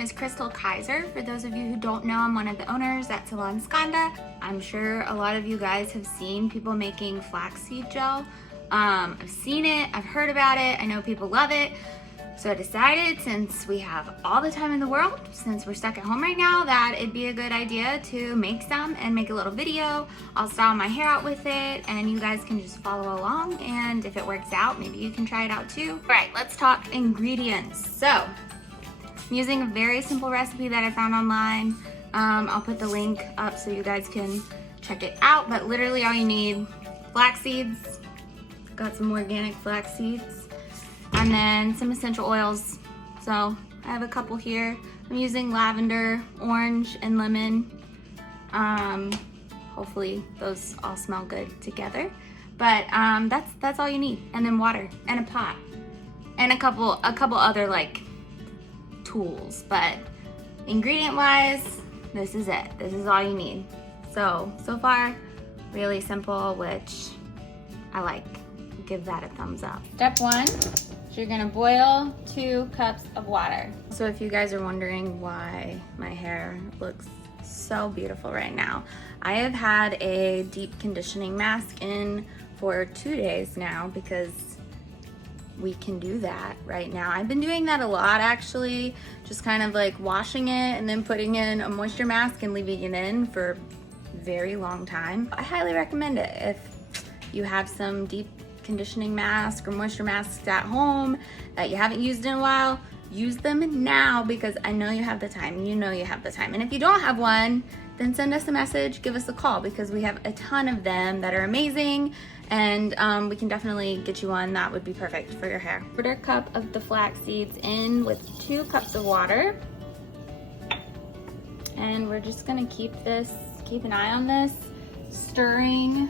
name is Kristal Kaiser. For those of you who don't know, I'm one of the owners at Salon Skanda. I'm sure a lot of you guys have seen people making flaxseed gel. I've seen it, I've heard about it, I know people love it. So I decided, since we have all the time in the world, since we're stuck at home right now, that it'd be a good idea to make some and make a little video. I'll style my hair out with it and you guys can just follow along, and if it works out, maybe you can try it out too. All right, let's talk ingredients. So I'm using a very simple recipe that I found online. I'll put the link up so you guys can check it out, but literally all you need: flax seeds, got some organic flax seeds, and then some essential oils. So I have a couple here. I'm using lavender, orange, and lemon. Hopefully those all smell good together. But that's all you need. And then water and a pot and a couple other like tools. But ingredient wise, this is it. This is all you need. So far, really simple, which I like. Give that a thumbs up. Step one. You're gonna boil 2 cups of water. So if you guys are wondering why my hair looks so beautiful right now, I have had a deep conditioning mask in for 2 days now because we can do that right now. I've been doing that a lot actually, just kind of like washing it and then putting in a moisture mask and leaving it in for a very long time. I highly recommend it. If you have some deep conditioning mask or moisture masks at home that you haven't used in a while, use them now because I know you have the time. You know you have the time. And if you don't have one, then send us a message, give us a call, because we have a ton of them that are amazing, and we can definitely get you one that would be perfect for your hair. 1/4 cup of the flax seeds in with 2 cups of water. And we're just gonna keep an eye on this, stirring,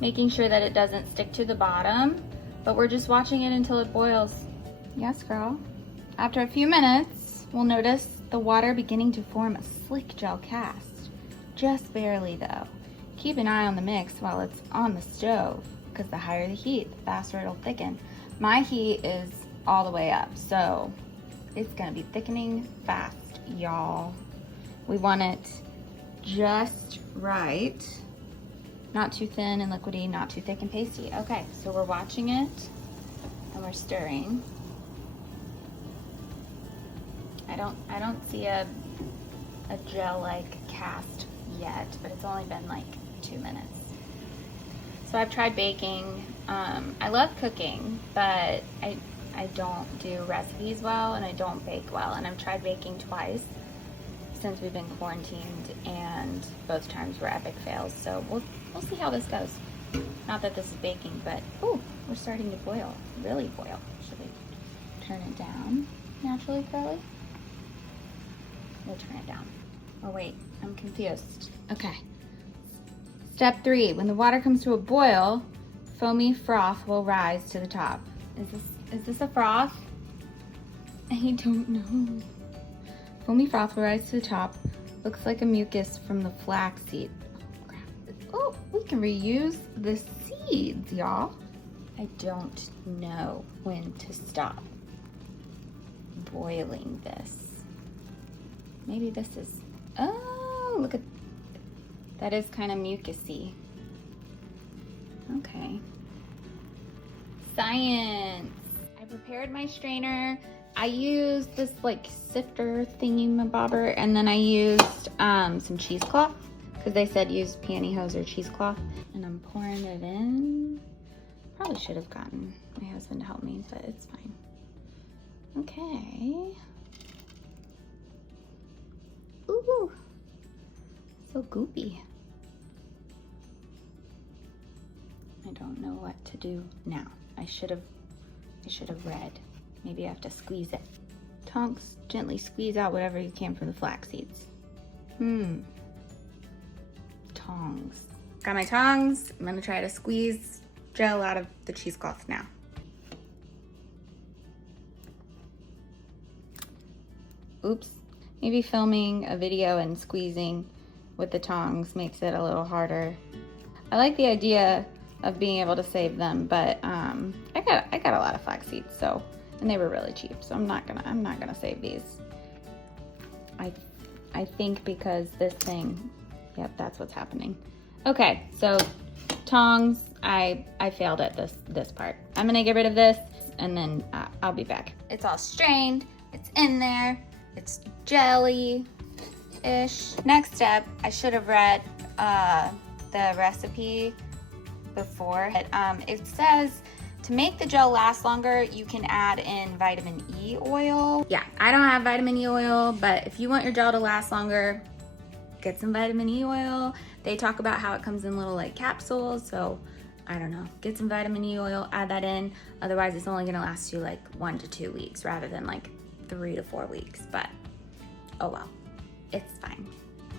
making sure that it doesn't stick to the bottom, but we're just watching it until it boils. Yes, girl. After a few minutes, we'll notice the water beginning to form a slick gel cast. Just barely though. Keep an eye on the mix while it's on the stove, because the higher the heat, the faster it'll thicken. My heat is all the way up, so it's gonna be thickening fast, y'all. We want it just right. Not too thin and liquidy, not too thick and pasty. Okay, so we're watching it and we're stirring. I don't see a gel-like cast yet, but it's only been like 2 minutes. So I've tried baking. I love cooking, but I don't do recipes well and I don't bake well. And I've tried baking twice since we've been quarantined, and both times were epic fails. So we'll see how this goes. Not that this is baking, but ooh, we're starting to boil, really boil. Should we turn it down naturally, Curly? We'll turn it down. Oh wait, I'm confused. Okay. Step 3, when the water comes to a boil, foamy froth will rise to the top. Is this a froth? I don't know. Foamy froth will rise to the top. Looks like a mucus from the flaxseed. Oh, crap. Oh, we can reuse the seeds, y'all. I don't know when to stop boiling this. Maybe this is, oh, look at, that is kind of mucusy. Okay. Science. I prepared my strainer. I used this like sifter thingy-mabobber, and then I used some cheesecloth because they said use pantyhose or cheesecloth. And I'm pouring it in. Probably should have gotten my husband to help me, but it's fine. Okay. Ooh, so goopy. I don't know what to do now. I should have read. Maybe I have to squeeze it. Tongs, gently squeeze out whatever you can from the flax seeds. Tongs. Got my tongs. I'm gonna try to squeeze gel out of the cheesecloth now. Oops. Maybe filming a video and squeezing with the tongs makes it a little harder. I like the idea of being able to save them, but I got a lot of flax seeds, so and they were really cheap, so I'm not gonna save these. I think because this thing, yep, that's what's happening. Okay, so tongs, I failed at this part. I'm gonna get rid of this and then I'll be back. It's all strained, it's in there, it's jelly-ish. Next step, I should have read the recipe before. It says to make the gel last longer, you can add in vitamin E oil. Yeah, I don't have vitamin E oil, but if you want your gel to last longer, get some vitamin E oil. They talk about how it comes in little like capsules, so I don't know. Get some vitamin E oil, add that in. Otherwise, it's only gonna last you like 1 to 2 weeks rather than like 3 to 4 weeks, but oh well, it's fine.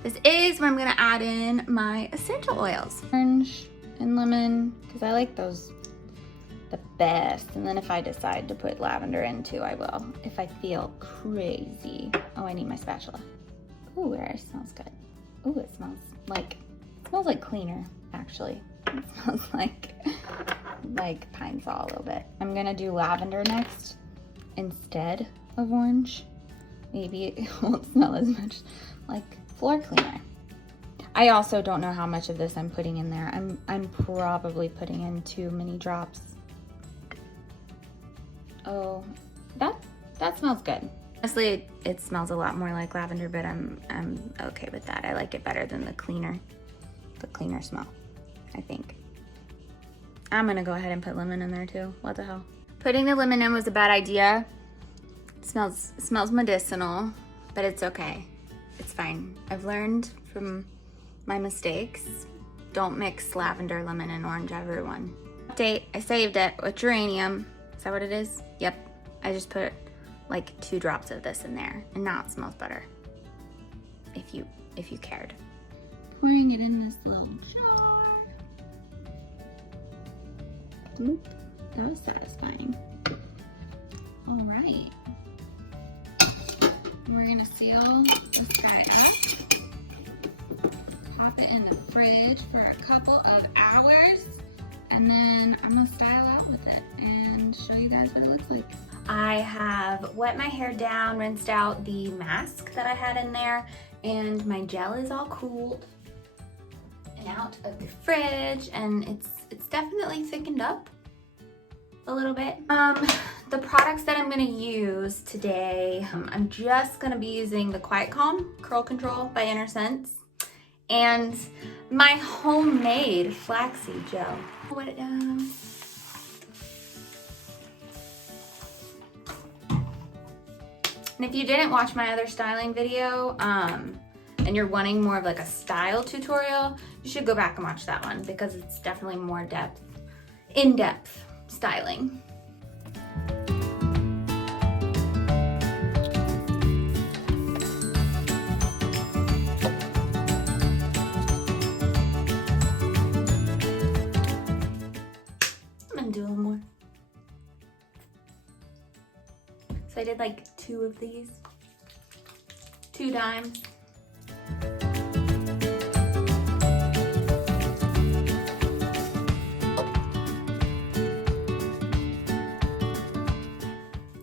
This is where I'm gonna add in my essential oils. Orange and lemon, because I like those the best. And then if I decide to put lavender in too, I will, if I feel crazy. Oh, I need my spatula. Ooh, it smells good. Ooh, it smells like cleaner, actually. It smells like pine saw a little bit. I'm gonna do lavender next instead of orange. Maybe it won't smell as much like floor cleaner. I also don't know how much of this I'm putting in there. I'm probably putting in too many drops. Oh, that smells good. Honestly, it smells a lot more like lavender, but I'm okay with that. I like it better than the cleaner smell, I think. I'm gonna go ahead and put lemon in there too. What the hell? Putting the lemon in was a bad idea. It smells medicinal, but it's okay. It's fine. I've learned from my mistakes. Don't mix lavender, lemon, and orange, everyone. Update, I saved it with geranium. Is that what it is? Yep. I just put like 2 drops of this in there, and now it smells better. If you cared. Pouring it in this little jar. Oop, that was satisfying. All right. We're gonna seal this guy up. Pop it in the fridge for a couple of hours. And then I'm gonna style out with it and show you guys what it looks like. I have wet my hair down, rinsed out the mask that I had in there, and my gel is all cooled and out of the fridge, and it's definitely thickened up a little bit. The products that I'm gonna use today, I'm just gonna be using the Quiet Calm Curl Control by InnerSense and my homemade flaxseed gel. Wet it down. And if you didn't watch my other styling video, and you're wanting more of like a style tutorial, you should go back and watch that one because it's definitely more in-depth styling. Do a little more. So I did like 2 of these, 2 dimes.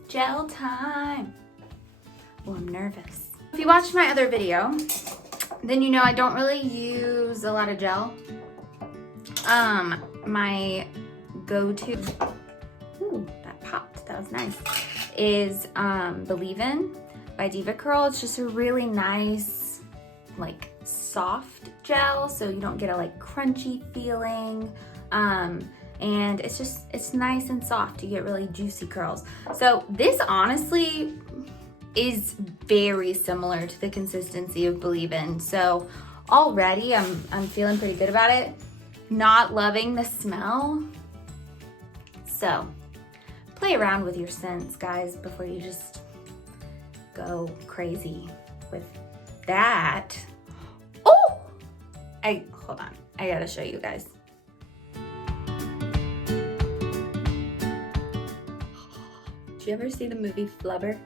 Gel time. Oh, I'm nervous. If you watched my other video, then you know I don't really use a lot of gel. My go-to, ooh, that popped, that was nice, is Believe In by Diva Curl. It's just a really nice, like, soft gel, so you don't get a like crunchy feeling, and it's nice and soft. You get really juicy curls. So this honestly is very similar to the consistency of Believe In. So already I'm feeling pretty good about it. Not loving the smell. So play around with your scents, guys, before you just go crazy with that. Oh, hold on. I gotta show you guys. Did you ever see the movie Flubber?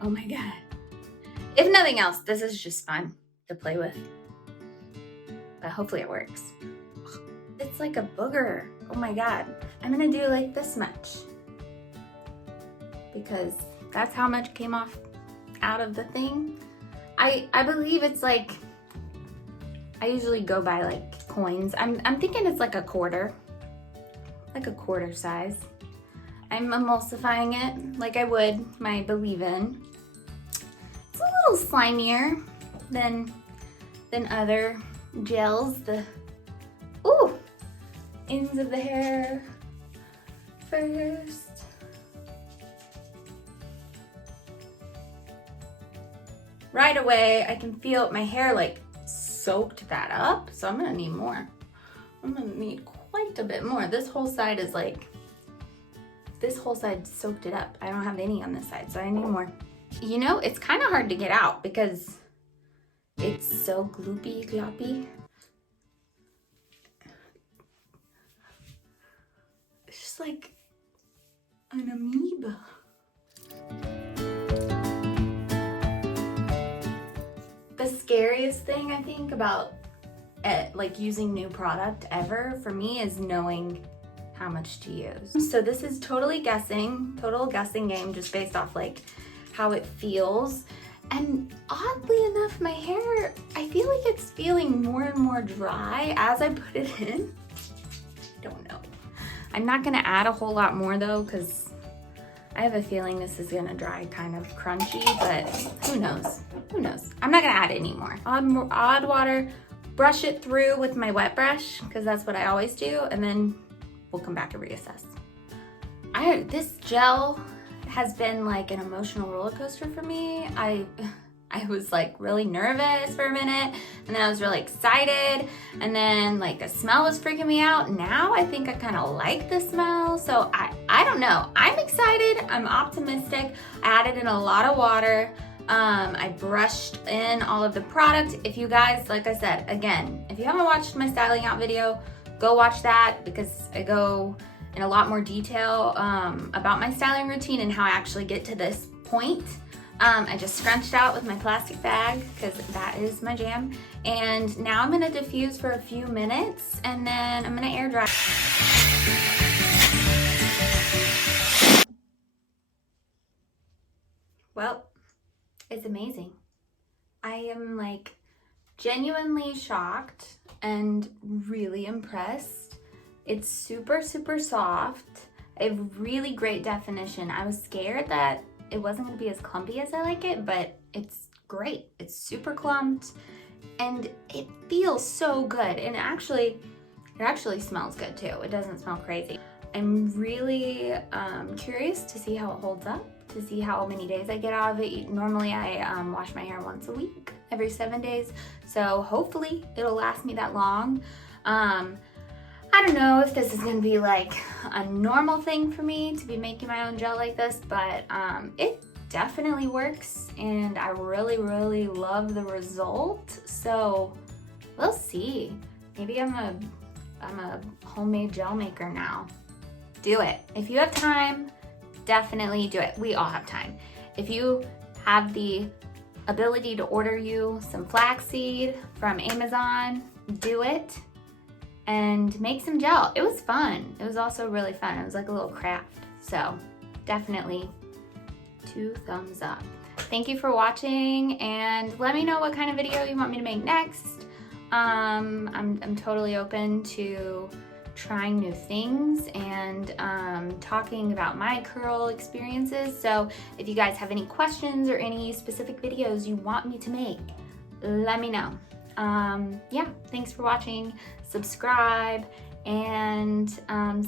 Oh my God. If nothing else, this is just fun to play with. But hopefully it works. It's like a booger. Oh my God. I'm gonna do like this much. because that's how much came off out of the thing. I believe it's like, I usually go by like coins. I'm thinking it's like a quarter size. I'm emulsifying it like I would my Believe-In. It's a little slimier than other gels. The ends of the hair first. Right away, I can feel my hair like soaked that up, so I'm gonna need more. I'm gonna need quite a bit more. This whole side is like, this whole side soaked it up. I don't have any on this side, so I need more. You know, it's kind of hard to get out because it's so gloopy, gloppy. It's just like an amoeba. The scariest thing I think about like using new product ever for me is knowing how much to use. So this is total guessing game just based off like how it feels. And oddly enough, my hair, I feel like it's feeling more and more dry as I put it in. Don't know. I'm not gonna add a whole lot more though, because I have a feeling this is gonna dry kind of crunchy, but who knows? Who knows? I'm not gonna add any more. Odd water, brush it through with my wet brush, because that's what I always do, and then we'll come back and reassess. This gel has been like an emotional roller coaster for me. I was like really nervous for a minute, and then I was really excited, and then like the smell was freaking me out. Now I think I kind of like the smell, so I don't know. I'm excited, I'm optimistic. I added in a lot of water. I brushed in all of the product. If you guys, like I said, again, if you haven't watched my styling out video, go watch that, because I go in a lot more detail about my styling routine and how I actually get to this point. I just scrunched out with my plastic bag because that is my jam. And now I'm gonna diffuse for a few minutes, and then I'm gonna air dry. Well, it's amazing. I am like genuinely shocked and really impressed. It's super, super soft. A really great definition. I was scared that it wasn't gonna be as clumpy as I like it, but it's great. It's super clumped and it feels so good. And it actually smells good too. It doesn't smell crazy. I'm really curious to see how it holds up, to see how many days I get out of it. Normally I wash my hair once a week, every 7 days. So hopefully it'll last me that long. I don't know if this is gonna be like a normal thing for me to be making my own gel like this, but it definitely works, and I really, really love the result. So we'll see. Maybe I'm a homemade gel maker now. Do it. If you have time, definitely do it. We all have time. If you have the ability to order you some flaxseed from Amazon, do it. And make some gel. It was fun. It was also really fun. It was like a little craft. So definitely 2 thumbs up. Thank you for watching, and let me know what kind of video you want me to make next. I'm totally open to trying new things and talking about my curl experiences. So if you guys have any questions or any specific videos you want me to make, let me know. Yeah, thanks for watching. Subscribe, and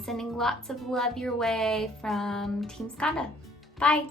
sending lots of love your way from Team Skanda. Bye.